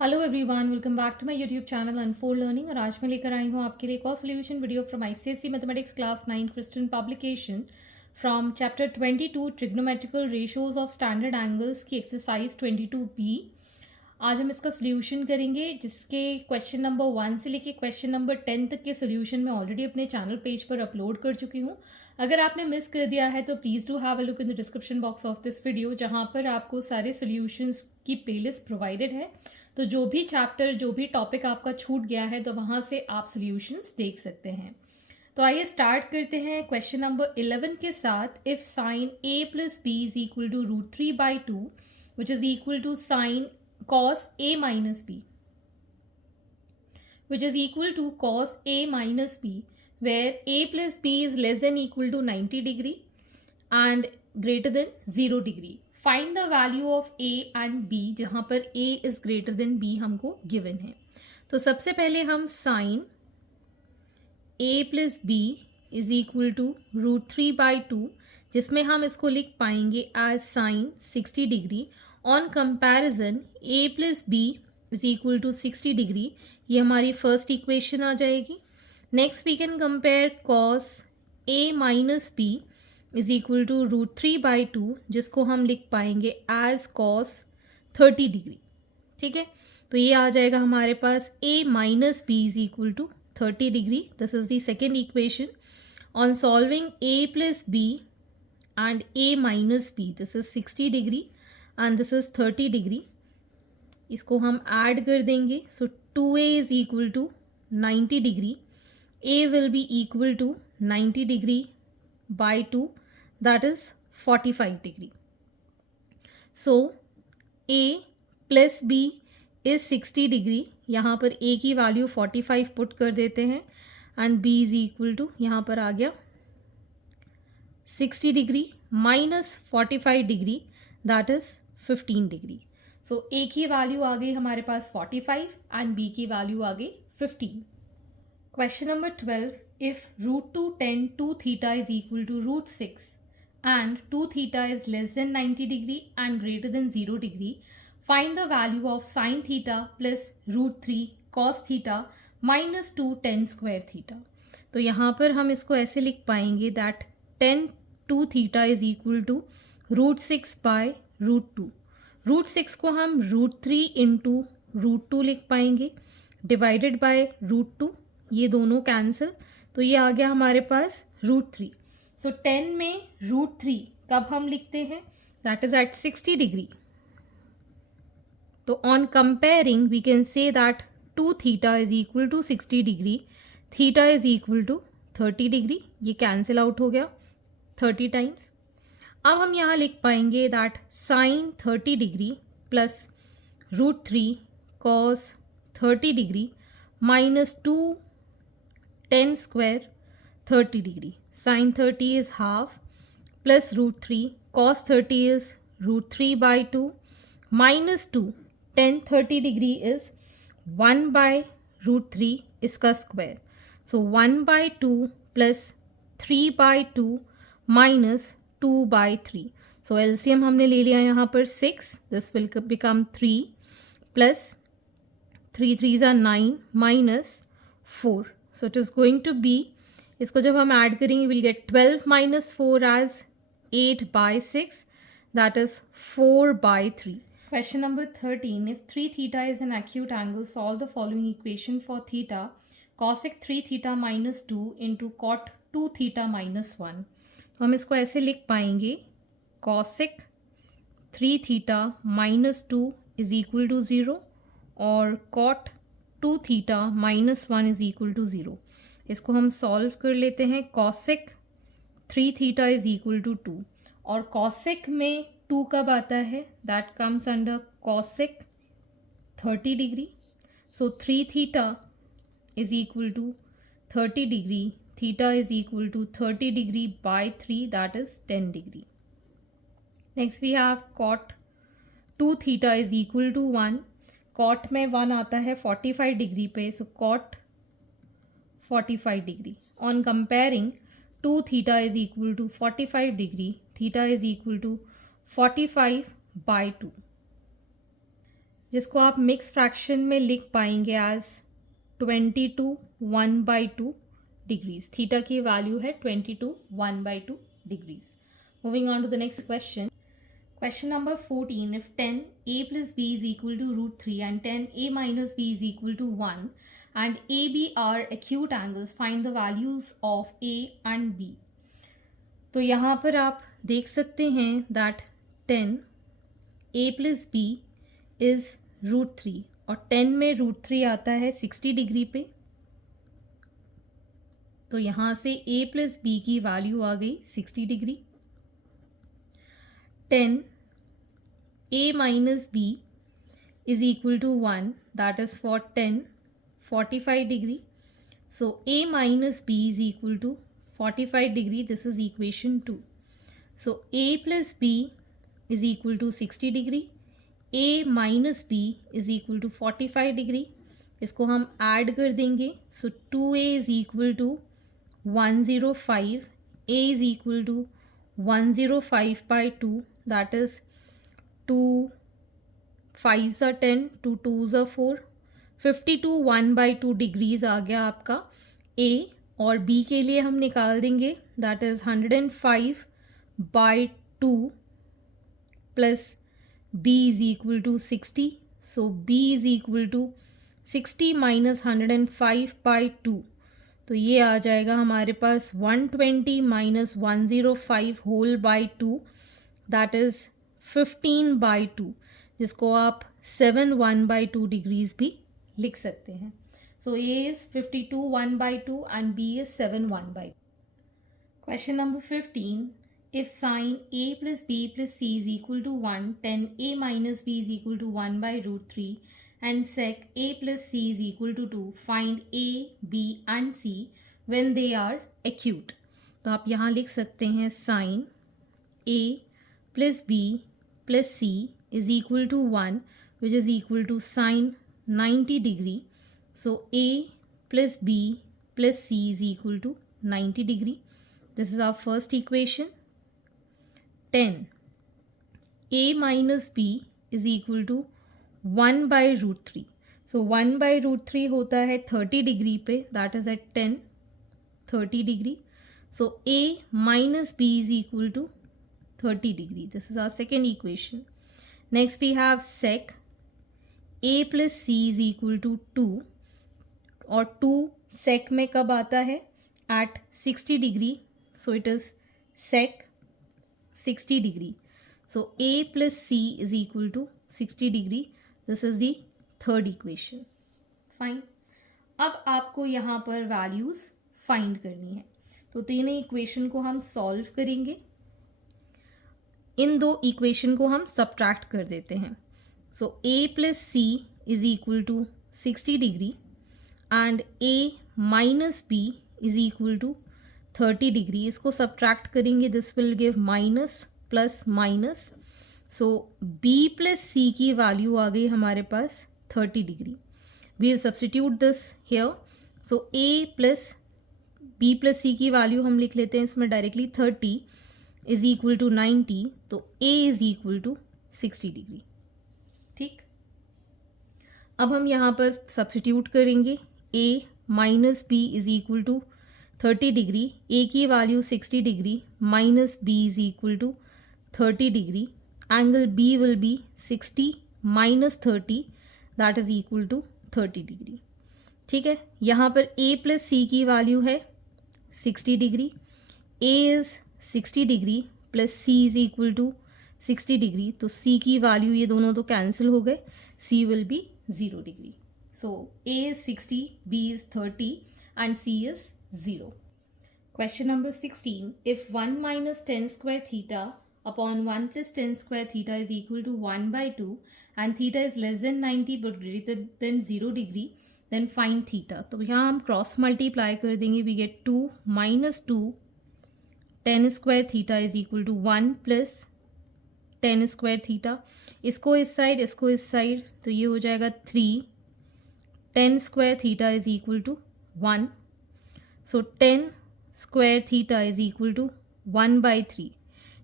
Hello everyone, welcome back to my YouTube channel Unfold Learning. और आज मैं लेकर आई हूँ आपके लिए एक और solution video from ICSE mathematics class 9 Kristen publication from chapter 22 trigonometrical ratios of standard angles की एक्सरसाइज 22B। आज हम इसका सोल्यूशन करेंगे, जिसके क्वेश्चन नंबर 1 से लेके क्वेश्चन नंबर 10 तक के सोल्यूशन मैं ऑलरेडी अपने चैनल पेज पर अपलोड कर चुकी हूँ। अगर आपने मिस कर दिया है तो please do have a look in the description box of this video, जहाँ पर आपको सारे सोल्यूशंस की प्लेलिस्ट प्रोवाइडेड है। तो जो भी चैप्टर, जो भी टॉपिक आपका छूट गया है, तो वहाँ से आप सोल्यूशंस देख सकते हैं। तो आइए स्टार्ट करते हैं क्वेश्चन नंबर 11 के साथ। If sine a plus B is equal to √3/2 which is equal to sine cos a minus b, which is equal to cos a minus b, where a plus b is less than equal to 90 degree and greater than 0 degree. Find the value of a and b, जहाँ पर a is greater than b हमको given है। तो सबसे पहले हम sin a plus b is equal to √3/2, जिसमें हम इसको लिख पाएंगे as sin 60 degree. On comparison a plus b is equal to 60 degree, ये हमारी फर्स्ट इक्वेशन आ जाएगी। Next we can compare cos a minus b is equal to √3/2, जिसको हम लिख पाएंगे एज cos 30 डिग्री। ठीक है, तो ये आ जाएगा हमारे पास a minus b is equal to 30 degree. This is the second equation. On solving a plus b and a minus b, this is 60 degree and this is 30 degree. इसको हम ऐड कर देंगे, so 2a is equal to 90 degree. a will be equal to 90 degree by 2, that is 45 डिग्री। So a plus b is 60 degree, यहाँ पर a की value 45 put कर देते हैं and b is equal to, यहाँ पर आ गया 60 degree minus 45 degree, that is 15 degree. So a की वैल्यू आ गई हमारे पास 45 एंड b की वैल्यू आ गई 15। Question number 12, if √2 tan 2 theta is equal to √6 and 2 theta is less than 90 degree and greater than 0 degree, find the value of sine theta plus √3 cos theta minus 2 tan square theta. तो यहाँ पर हम इसको ऐसे लिख पाएंगे that tan 2 theta is equal to √6/√2। √6 को हम √3 इंटू √2 लिख पाएंगे, डिवाइडेड बाय √2, ये दोनों कैंसिल, तो ये आ गया हमारे पास √3। सो 10 में √3 कब हम लिखते हैं, दैट इज एट 60 डिग्री। तो on comparing we can say that 2 theta is equal to 60 degree, theta is equal to 30 degree, ये कैंसिल आउट हो गया 30 टाइम्स। अब हम यहाँ लिख पाएंगे that sine 30 degree plus √3 cos 30 degree minus 2 tan square 30 degree. Sine 30 is half plus √3 cos 30 is √3/2 minus 2 tan 30 degree is 1/√3 इसका square. So 1/2 plus 3/2 minus 2/3। So LCM हमने ले लिया यहाँ पर 6, this will become 3 plus 3 3s are 9 minus 4। So it is going to be, इसको जब हम add करेंगे will get 12 minus 4 as 8/6, that is 4/3। Question number 13, if 3 theta is an acute angle, solve the following equation for theta: cosec 3 theta minus 2 into cot 2 theta minus 1। तो हम इसको ऐसे लिख पाएंगे, cosec 3 theta minus 2 is equal to 0 और cot 2 theta minus 1 is equal to 0। इसको हम solve कर लेते हैं। cosec 3 theta is equal to 2, और cosec में 2 कब आता है, that comes under cosec 30 degree. So 3 theta is equal to 30 degree, theta is equal to 30 degree by 3, that is 10 degree. Next we have cot 2 theta is equal to 1. cot में 1 आता है 45 degree पे, so cot 45 degree. On comparing 2 theta is equal to 45 degree, theta is equal to 45/2। जिसको आप mix fraction में लिख पाएंगे as 22 1/2 degrees. Theta की वैल्यू है 22 1/2 degrees. Moving on to the next question. Question number 14. If 10a plus b is equal to root 3 and 10a minus b is equal to 1 and AB are acute angles, find the values of a and b. तो यहाँ पर आप देख सकते हैं that 10a plus b is root 3 और 10 में root 3 आता है 60 डिग्री पे। तो यहाँ से a plus b की वैल्यू आ गई 60 degree. 10 a minus b is equal to 1, that is for 10 45 degree. So a minus b is equal to 45 degree. This is equation 2. So a plus b is equal to 60 degree. a minus b is equal to 45 degree. इसको हम add कर देंगे. So 2a is equal to 105. a is equal to 105/2, that is 2 5s are 10, 2 2s are 4, 52 1/2 degrees आ गया आपका A। और B के लिए हम निकाल देंगे, that is 105/2 plus B is equal to 60। So B is equal to 60 minus 105/2, तो ये आ जाएगा हमारे पास 120 minus 105 whole by 2, that is 15/2, जिसको आप 7 1/2 डिग्रीज भी लिख सकते हैं। So A is 52 1/2 and B is 7 1/2। Question number 15। If sine a plus b plus c is equal to 1, 10 a minus b is equal to 1/√3 and sec a plus c is equal to 2, find a b and c when they are acute. तो आप यहाँ लिख सकते हैं sine a plus b plus c is equal to 1, which is equal to sine 90 degree. So a plus b plus c is equal to 90 degree. This is our first equation. 10 a minus b is equal to 1/√3. So 1/√3 होता है 30 degree पे, that is at 10 30 degree. So a minus b is equal to 30 degree. This is our second equation. Next we have sec a plus c is equal to 2, और 2 sec में कब आता है? At 60 degree. So it is sec 60 degree. So a plus c is equal to 60 degree. This is the third equation. Fine. अब आपको यहाँ पर values find करनी है, तो तीनों इक्वेशन को हम सॉल्व करेंगे। इन दो इक्वेशन को हम सब्ट्रैक्ट कर देते हैं। So a plus C is equal to 60 degree and a minus b is equal to 30 degree. इसको सब्ट्रैक्ट करेंगे, this will give minus plus minus. So b plus c की वैल्यू आ गई हमारे पास 30 degree. We will substitute this here. So a plus b plus c की value हम लिख लेते हैं इसमें डायरेक्टली, 30 इज इक्वल टू 90, तो a is equal to 60 degree. ठीक, अब हम यहाँ पर सब्स्टिट्यूट करेंगे। a minus B is equal to 30 degree, a की value 60 degree minus b is equal to 30 degree. Angle b will be 60 minus 30, that is equal to 30 degree. ठीक है, यहाँ पर a प्लस c की वैल्यू है 60 degree, a is 60 degree plus c is equal to 60 degree, तो c की वैल्यू ये दोनों तो कैंसिल हो गए, c will be 0 degree. So a is 60, b is 30 and c is 0। Question number 16। If 1 minus 10 square theta upon 1 plus 10 square theta is equal to 1/2 and theta is less than 90 but greater than 0 degree, then find theta. तो यहाँ हम cross multiply कर देंगे, we gate 2 minus 2 10 square theta is equal to 1 plus 10 square theta. इसको इस side, इसको इस side, तो ये हो जाएगा 3 10 square theta is equal to 1। So 10 square theta is equal to 1/3.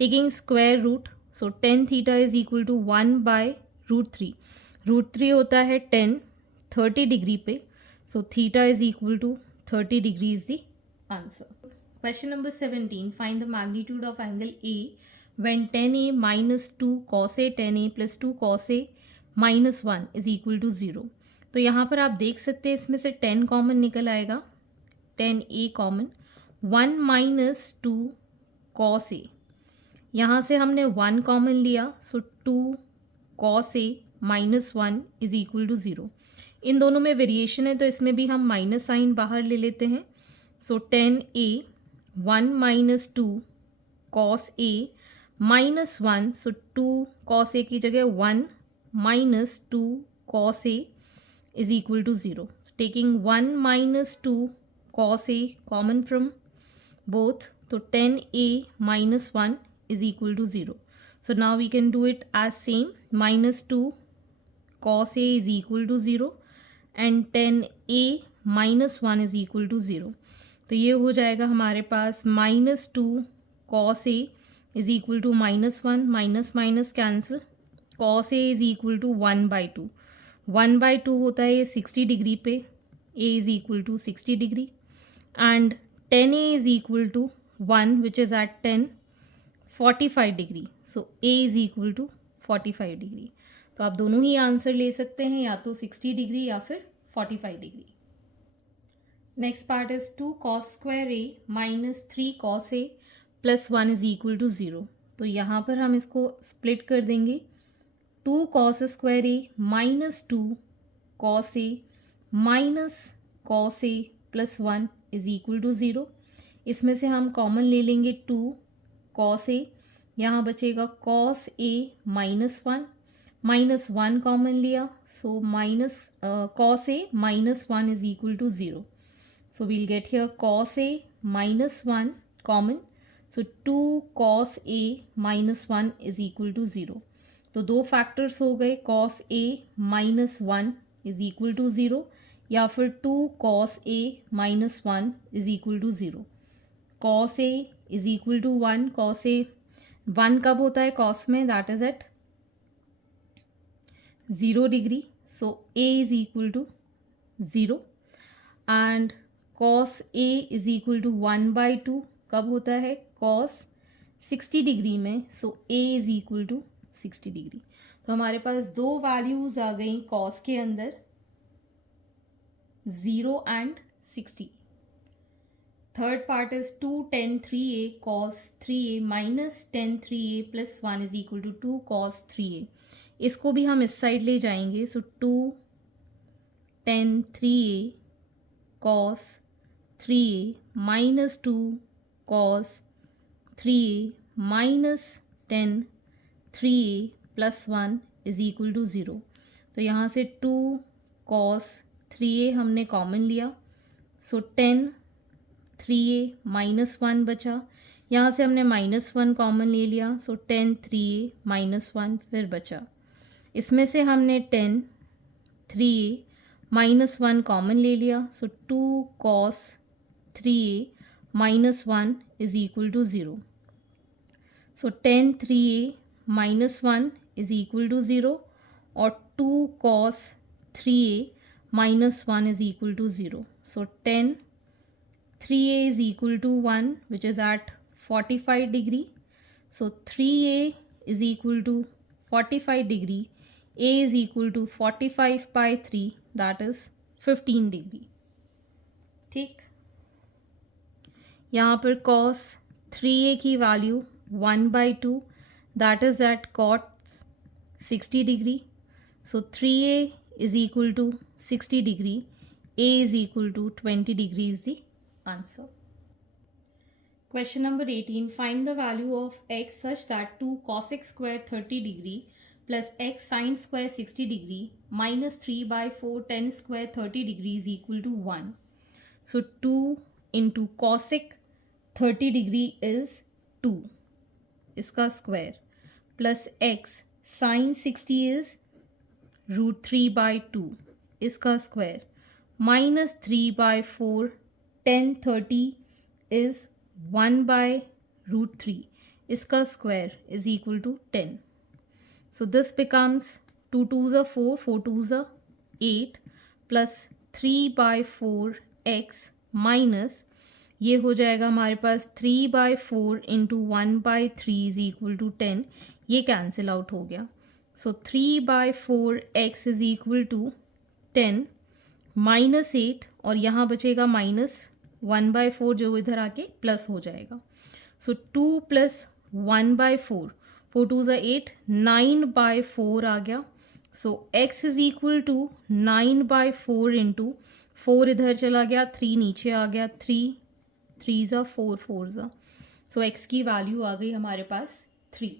Taking square root, so 10 theta is equal to 1/√3. √3 होता है 10 30 डिग्री पे, so theta is equal to 30 degree is the answer. Question number 17. Find the magnitude of angle A when 10A minus 2 cos A 10A plus 2 cos A minus 1 is equal to 0. तो यहाँ पर आप देख सकते हैं इसमें से 10 कॉमन निकल आएगा, 10A common, 1 minus 2 cos A. यहाँ से हमने 1 कॉमन लिया, so 2 cos A minus 1 is equal to 0. इन दोनों में वेरिएशन है तो इसमें भी हम माइनस साइन बाहर ले लेते हैं. So 10A 1 minus 2 cos A minus 1, so 2 cos A की जगह 1 minus 2 cos A is equal to 0. Taking 1 minus 2 cos A common from both, तो 10A minus 1 is equal to 0. So now we can do it as same, minus 2 cos A is equal to 0 and 10A minus 1 is equal to 0. तो ये हो जाएगा हमारे पास minus 2 cos A is equal to minus 1, minus minus cancel, cos A is equal to 1/2. 1/2 होता है ये 60 degree पे, A is equal to 60 degree and 10A is equal to 1 which is at 10 45 डिग्री. So A is equal to 45 degree. तो आप दोनों ही answer ले सकते हैं, या तो 60 डिग्री या फिर 45 degree. Next part is 2 cos square A minus 3 cos A plus 1 is equal to 0. तो यहाँ पर हम इसको स्प्लिट कर देंगे. 2 cos square A minus 2 cos A minus cos A plus 1 is equal to 0. इसमें से हम कॉमन ले लेंगे 2 cos A, यहाँ बचेगा cos A minus 1, minus 1 common लिया, so minus cos A minus 1 is equal to 0. So we'll get here cos A minus 1 common, so 2 cos A minus 1 is equal to 0. तो दो factors हो गए, cos A minus 1 is equal to 0 या फिर 2 cos A minus 1 is equal to 0. cos A is equal to 1. cos A 1 कब होता है cos में, that is at 0 degree, so A is equal to 0 and cos A is equal to 1/2 कब होता है cos 60 degree में, so A is equal to 60 degree. तो हमारे पास दो वैल्यूज आ गई cos के अंदर, 0 and 60. Third part is 2 tan 3A cos 3A minus tan 3A plus 1 is equal to 2 cos 3A. इसको भी हम इस साइड ले जाएंगे, सो 2 tan 3A cos 3A minus 2 cos 3A minus tan 3A plus 1 is equal to 0. तो यहाँ से 2 cos 3A हमने कॉमन लिया, सो 10 3A माइनस 1 बचा, यहाँ से हमने माइनस 1 कॉमन ले लिया, सो 10 3A माइनस 1 फिर बचा. इसमें से हमने 10 3A माइनस 1 कॉमन ले लिया, so 2 cos 3A minus 1 is equal to 0. So 10 3A minus 1 is equal to 0 और 2 cos 3A minus 1 is equal to 0. So 10 3A is equal to 1 which is at 45 degree. So 3A is equal to 45 degree. A is equal to 45 by 3 that is 15 degree. ठीक, यहाँ पर cos 3A की value 1/2 that is at cos 60 degree. So 3A is equal to 60 degree, A is equal to 20 degree is the answer. Question number 18. Find the value of x such that 2 cos x square 30 degree plus x sin square 60 degree minus 3/4 tan square 30 degree is equal to 1. So 2 into cosec 30 degree is 2, इसका square, plus x sin 60 is √3/2 इसका square, minus 3/4 tan 30 is 1/√3 इसका square is equal to 10. So this becomes 2 2s are 4, 4 2s are 8 plus 3/4 x minus ये हो जाएगा हमारे पास 3/4 into 1/3 is equal to 10. ये cancel out हो गया. So 3/4 x is equal to 10 minus 8 और यहाँ बचेगा माइनस 1/4 जो इधर आके प्लस हो जाएगा. सो 2 प्लस 1/4, 4 2s are 8, 9/4 आ गया. So x is equal to 9/4 into 4 इधर चला गया, 3 नीचे आ गया, 3 3s are 4 4s are. So x की वैल्यू आ गई हमारे पास 3.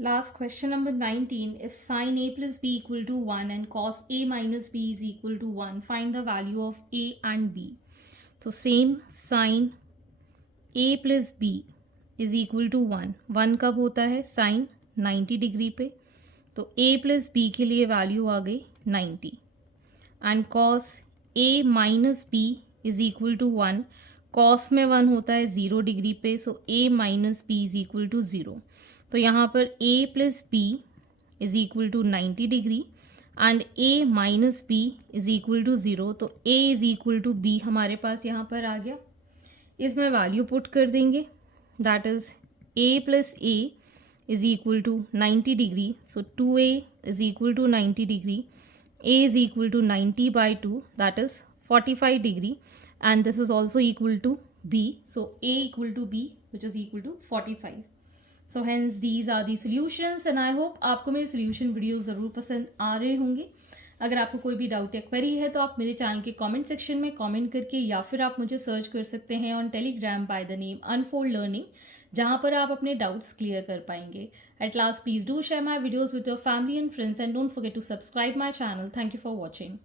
Last question number 19. If sine a plus b equal to 1 and cos a minus b is equal to 1, find the value of a and b. तो same sine a plus b is equal to 1. 1 कब होता है? Sign 90 degree पे. तो a plus b के लिए value आ गई 90 and cos a minus b is equal to 1. Cos में 1 होता है 0 डिग्री पे. So a minus B is equal to 0. तो यहाँ पर a plus B is equal to 90 degree and a minus B is equal to 0. तो a is equal टू b हमारे पास यहाँ पर आ गया. इसमें वैल्यू पुट कर देंगे. That is a plus a is equal to 90 degree. So 2a is equal to 90 degree. a is equal to 90/2 that is 45 degree and this is also equal to b. So a equal to b which is equal to 45. So hence these are the solutions and I hope आपको मेरे solution video ज़रूर पसंद आ रहे होंगे. अगर आपको कोई भी डाउट या क्वेरी है तो आप मेरे चैनल के कमेंट सेक्शन में कमेंट करके या फिर आप मुझे सर्च कर सकते हैं on Telegram by the name Unfold Learning, जहाँ पर आप अपने डाउट्स क्लियर कर पाएंगे. At last please do share my videos with your family and friends and don't forget to subscribe my channel. Thank you for watching.